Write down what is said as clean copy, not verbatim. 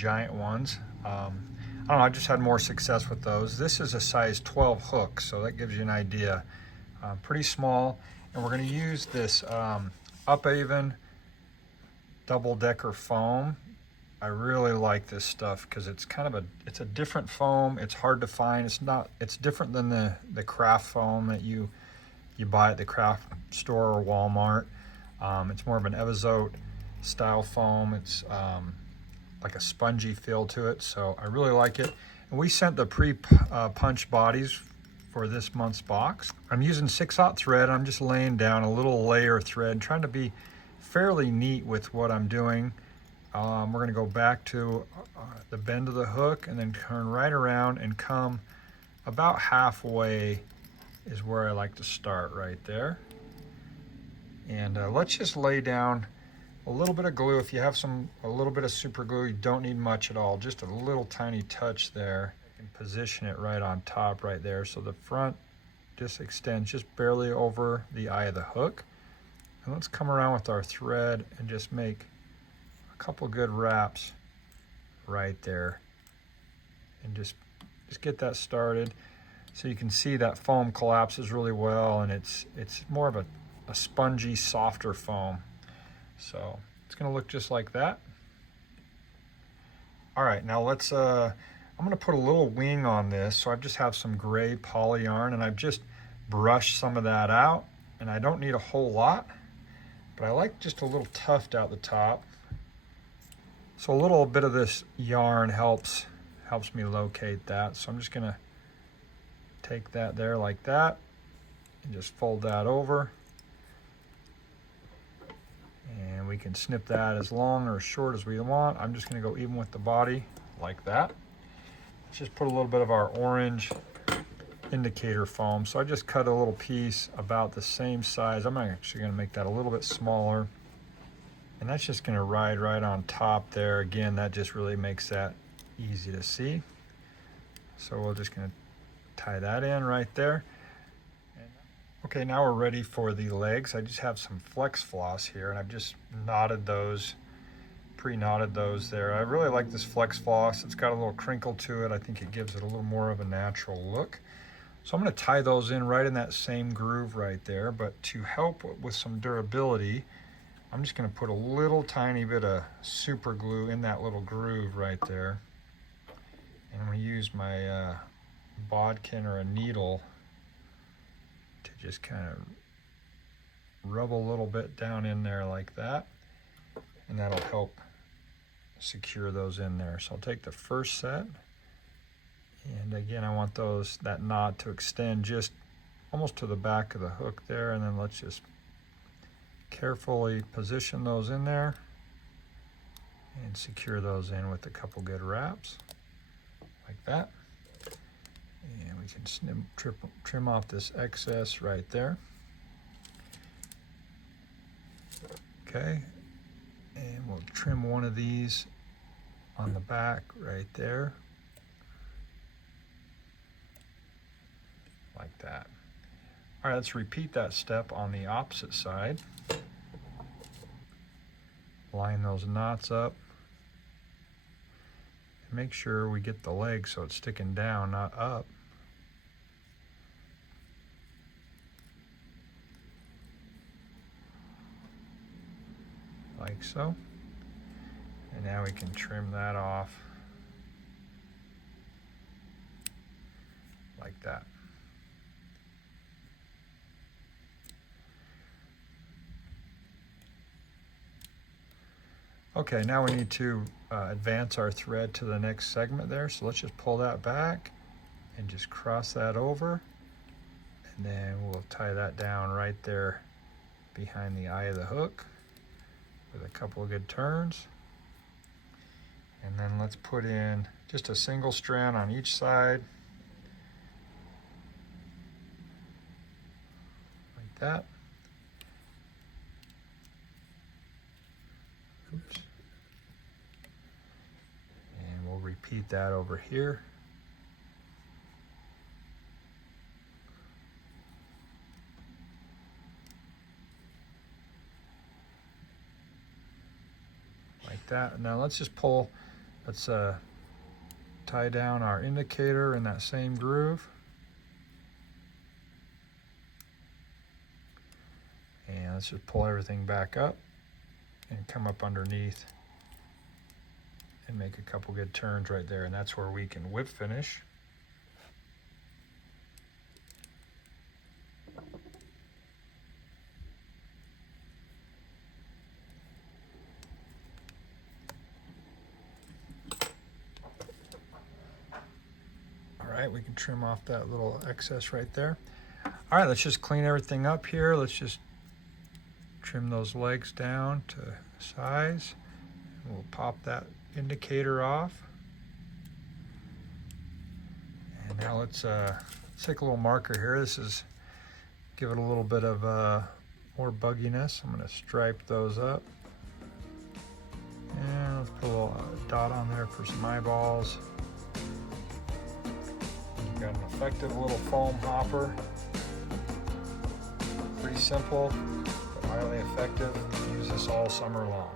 giant ones. I don't know, I just had more success with those. This is a size 12 hook, so that gives you an idea. Pretty small, and we're going to use this Upavon double-decker foam. I really like this stuff because it's kind of it's a different foam. It's hard to find. It's different than the craft foam that you buy at the craft store or Walmart. It's more of an Evizote style foam. It's like a spongy feel to it, so I really like it. And we sent the pre-punch bodies for this month's box. I'm using 6/0 thread. I'm just laying down a little layer thread, trying to be fairly neat with what I'm doing. We're going to go back to the bend of the hook and then turn right around and come about halfway is where I like to start, right there. And let's just lay down a little bit of glue. If you have a little bit of super glue, you don't need much at all, just a little tiny touch there. And position it right on top right there, so the front just extends just barely over the eye of the hook. And let's come around with our thread and just make a couple good wraps right there, and just get that started. So you can see that foam collapses really well, and it's more of a spongy, softer foam. So it's going to look just like that. All right, now let's I'm going to put a little wing on this. So I just have some gray poly yarn, and I've just brushed some of that out, and I don't need a whole lot, but I like just a little tuft out the top. So a little bit of this yarn helps me locate that. So I'm just going to take that there like that and just fold that over. And we can snip that as long or as short as we want. I'm just going to go even with the body like that. Let's just put a little bit of our orange indicator foam. So I just cut a little piece about the same size. I'm actually going to make that a little bit smaller. And that's just going to ride right on top there. Again, that just really makes that easy to see. So we're just going to tie that in right there. Okay, now we're ready for the legs. I just have some Flex Floss here, and I've just knotted those, pre-knotted those there. I really like this Flex Floss. It's got a little crinkle to it. I think it gives it a little more of a natural look. So I'm going to tie those in right in that same groove right there, but to help with some durability, I'm just going to put a little tiny bit of super glue in that little groove right there. And I'm going to use my bodkin or a needle to just kind of rub a little bit down in there like that, and that'll help secure those in there. So I'll take the first set, and again I want that knot to extend just almost to the back of the hook there, and then let's just carefully position those in there and secure those in with a couple good wraps like that. And we can trim off this excess right there. Okay, and we'll trim one of these on the back right there, like that. All right, let's repeat that step on the opposite side. Line those knots up. Make sure we get the leg so it's sticking down, not up. Like so. And now we can trim that off like that. Okay, now we need to advance our thread to the next segment there. So let's just pull that back and just cross that over. And then we'll tie that down right there behind the eye of the hook with a couple of good turns. And then let's put in just a single strand on each side. Like that. Oops. And we'll repeat that over here. Like that. Now let's just pull Let's tie down our indicator in that same groove. And let's just pull everything back up and come up underneath and make a couple good turns right there. And that's where we can whip finish. All right, we can trim off that little excess right there. All right, let's just clean everything up here. Let's just trim those legs down to size. We'll pop that indicator off. And now let's take a little marker here. This is, give it a little bit of more bugginess. I'm gonna stripe those up. And let's put a little dot on there for some eyeballs. We've got an effective little foam hopper. Pretty simple, but highly effective. Use this all summer long.